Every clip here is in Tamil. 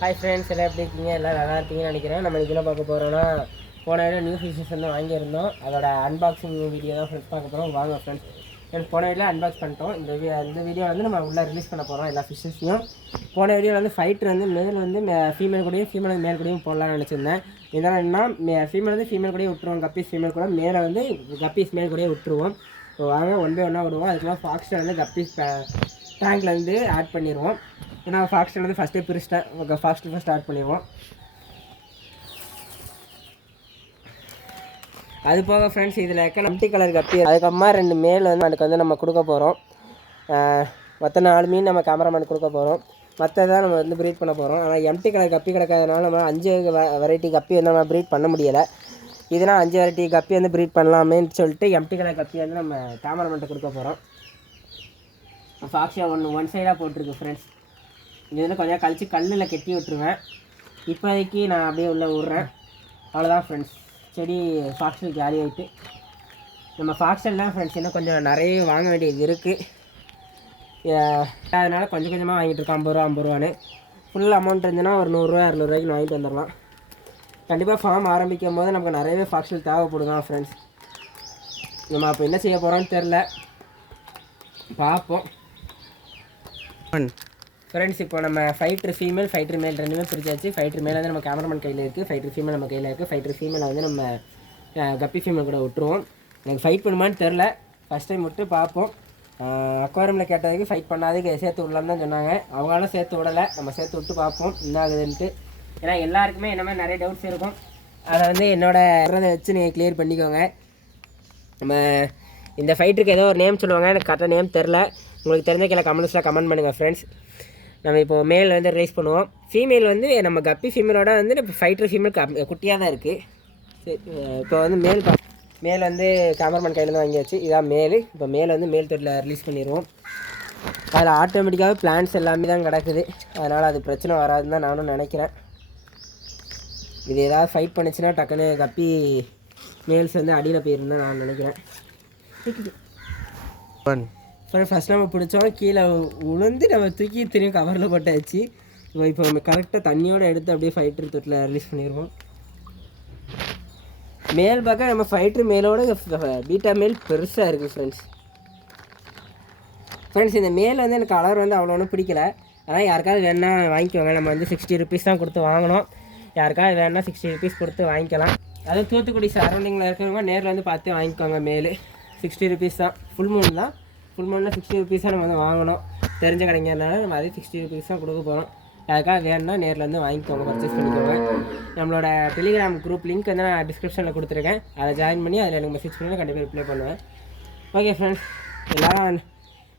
ஹாய் ஃப்ரெண்ட்ஸ், எல்லாம் எப்படி இருக்கீங்க? எல்லாம் நல்லா இருக்கீங்கன்னு நினைக்கிறேன். நம்ம இதில் பார்க்க போகிறோன்னா போன வீடியோ நியூ ஃபிஷஸ் வந்து வாங்கியிருந்தோம். அதோட அன்பாக்சிங் வீடியோ தான் ஃப்ரெண்ட்ஸ் பார்க்க போகிறோம். வாங்க ஃப்ரெண்ட்ஸ், எனக்கு போன வீடியோ அன்பாக்ஸ் பண்ணிட்டோம். இந்த வீடியோ வந்து நம்ம உள்ளே ரிலீஸ் பண்ண போகிறோம் எல்லா ஃபிஷஸையும். போன வீடியோ வந்து ஃபைட்டர் வந்து மேல் வந்து ஃபீமேல் கூடயும் ஃபீமேல் வந்து மேல் கூடயும் போடலாம்னு நினச்சிருந்தேன். என்னன்னா ஃபீமேல் வந்து ஃபீமேல் கூடயே விட்டுருவோம், கப்பீஸ் ஃபீமேல் கூட, மேலே வந்து கப்பீஸ் மேல் கூடயே விட்டுருவோம். ஸோ வாங்க ஒன் பை ஒன்னாக விடுவோம். அதுக்கெல்லாம் ஃபாக்ஸ்டர் வந்து கப்பீஸ் டேங்கில் வந்து ஆட் பண்ணிடுவோம். ஏன்னா ஃபாக்ஸ்டர் வந்து ஃபஸ்ட்டே பிரிச்சிட்டேன். ஃபஸ்ட் ஆட் பண்ணிடுவோம். அது போக ஃப்ரெண்ட்ஸ், இதில் எம்டி கலர் கப்பி, அதுக்கப்புறமா 2 மேல் வந்து அதுக்கு வந்து நம்ம கொடுக்க போகிறோம். மற்ற 4 மீன் நம்ம கேமராமேன் கொடுக்க போகிறோம். மற்றதான் நம்ம வந்து ப்ரீட் பண்ண போகிறோம். ஆனால் எம்டி கலர் கப்பி கிடக்காதனால நம்ம 5 வெரைட்டி கப்பி வந்து நம்ம ப்ரீட் பண்ண முடியலை. இதெல்லாம் 5 வெரைட்டி கப்பி வந்து ப்ரீட் பண்ணலாமேன்னு சொல்லிட்டு எம்டி கலர் கப்பி வந்து நம்ம கேமராமேன்ட்டு கொடுக்க போகிறோம். ஃபாக்ஸியா ஒன் சைடாக போட்டிருக்கு ஃப்ரெண்ட்ஸ். இது வந்து கொஞ்சம் கழித்து கல்லில் கெட்டி விட்டுருவேன். இப்போதைக்கு நான் அப்படியே உள்ளே விட்றேன். அவ்வளோதான் ஃப்ரெண்ட்ஸ். செடி ஃபாக்ஸல் காலி ஆகிட்டு நம்ம ஃபாக்ஸல்லாம் ஃப்ரெண்ட்ஸ் இன்னும் கொஞ்சம் நிறைய வாங்க வேண்டியது இருக்குது. அதனால் கொஞ்சம் கொஞ்சமாக வாங்கிட்டு இருக்கோம். 50 ரூபான்னு. ஃபுல் அமௌண்ட் இருந்துச்சுன்னா ஒரு 100 ரூபா 200 ரூபாய்க்கு வாங்கிட்டு வந்துடலாம். கண்டிப்பாக ஃபார்ம் ஆரம்பிக்கும் போது நமக்கு நிறையவே ஃபாக்ஸல் தேவைப்படுதான் ஃப்ரெண்ட்ஸ். நம்ம அப்போ என்ன செய்ய போகிறோன்னு தெரில, பார்ப்போம் ஃப்ரெண்ட்ஸ். இப்போ நம்ம ஃபைட்ரு ஃபீமேல் ஃபைட்ரு மேல் ரெண்டுமே பிரிச்சாச்சு. ஃபைட்ரு மேலே வந்து நம்ம கேமராமேன் கையில் இருக்குது, ஃபைட்ரு ஃபீமேல் நம்ம கையில் இருக்குது. ஃபைட்ரு ஃபீமேலை வந்து நம்ம கப்பி ஃபீமேல் கூட விட்டுருவோம். எனக்கு ஃபைட் பண்ணுமான்னு தெரில, ஃபஸ்ட் டைம் விட்டு பார்ப்போம். அக்வாரியமில் கேட்டதுக்கு ஃபைட் பண்ணாததுக்கு சேர்த்து விடலான்னு தான் சொன்னாங்க. அவங்களாலும் சேர்த்து விடலை, நம்ம சேர்த்து விட்டு பார்ப்போம் என்ன ஆகுதுன்ட்டு. ஏன்னா எல்லாருக்குமே என்ன மாதிரி நிறைய டவுட்ஸ் இருக்கும். அதை வந்து என்னோடய வச்சு நீங்கள் கிளியர் பண்ணிக்கோங்க. நம்ம இந்த ஃபைட்டருக்கு ஏதோ ஒரு நேம் சொல்லுவாங்க, எனக்கு கரெக்டாக நேம் தெரில. உங்களுக்கு தெரிஞ்ச கீழே கமெண்ட்ஸில் கமெண்ட் பண்ணுங்கள் ஃப்ரெண்ட்ஸ். நம்ம இப்போ மேல் வந்து ரைஸ் பண்ணுவோம். ஃபீமேல் வந்து நம்ம கப்பி ஃபீமேலோட வந்து இப்போ ஃபைட்டர் ஃபீமேல் குட்டியாக தான் இருக்குது. சரி, இப்போ வந்து மேல் வந்து கேமராமேன் கையிலேருந்து வாங்கியாச்சு. இதான் மேல். இப்போ மேல் வந்து மேல் தொட்டில் ரிலீஸ் பண்ணிடுவோம். அதில் ஆட்டோமேட்டிக்காகவே பிளான்ஸ் எல்லாமே தான் கிடக்குது. அதனால் அது பிரச்சனை வராதுன்னு தான் நானும் நினைக்கிறேன். இது ஏதாவது ஃபைட் பண்ணிச்சுன்னா டக்குன்னு கப்பி மேல்ஸ் வந்து அடியில் போயிருந்தேன் நான் நினைக்கிறேன். ஃபஸ்ட் நம்ம பிடிச்சோம், கீழே உளுந்து நம்ம தூக்கி திரும்பி கவரில் போட்டாச்சு. இப்போ நம்ம கரெக்டாக தண்ணியோடு எடுத்து அப்படியே ஃபைட்டர் தொட்டில் ரிலீஸ் பண்ணிடுவோம். மேல் பக்கம் நம்ம ஃபைட்ரு மேலோட பீட்டா மேல் பெருசாக இருக்குது ஃப்ரெண்ட்ஸ். இந்த மேல் வந்து எனக்கு கலர் வந்து அவ்வளோ ஒன்றும் பிடிக்கல. ஆனால் யாருக்காவது வேணா வாங்கிக்கோங்க. நம்ம வந்து 60 ருபீஸ் தான் கொடுத்து வாங்கினோம். யாருக்காவது வேணா 60 ருபீஸ் கொடுத்து வாங்கிக்கலாம். அதுவும் தூத்துக்குடி சரௌண்டிங்கில் இருக்கிறவங்க நேரில் வந்து பார்த்து வாங்கிக்கோங்க. மேல் 60 ருபீஸ் தான். ஃபுல் மூன் தான். ஃபுல் மூணில் 60 ருபீஸாக நம்ம வந்து வாங்கணும். தெரிஞ்ச கடைங்கிறதுனால நம்ம அதே 60 ருபீஸ் தான் கொடுக்க போகிறோம். யாருக்காக வேணும்னா நேரில் வந்து வாங்கிக்கோங்க, பர்ச்சேஸ் பண்ணிக்கோங்க. நம்மளோட டெலிகிராம் குரூப் லிங்க் வந்து நான் டிஸ்கிரிப்ஷனில் கொடுத்துருக்கேன். அதை ஜாயின் பண்ணி அதில் எனக்கு மெசேஜ் பண்ணி கண்டிப்பாக ரிப்ளை பண்ணுவேன். ஓகே ஃப்ரெண்ட்ஸ், எல்லோரும்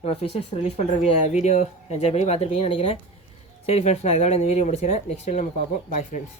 நம்ம ஃபிஷஸ் ரிலீஸ் பண்ணுற வீடியோ என்ஜாய் பண்ணி பார்த்துருப்பீங்கன்னு நினைக்கிறேன். சரி ஃப்ரெண்ட்ஸ், நான் இதோட இந்த வீடியோ முடிச்சிடறேன். நெக்ஸ்ட் டைம் நம்ம பார்ப்போம். Bye friends.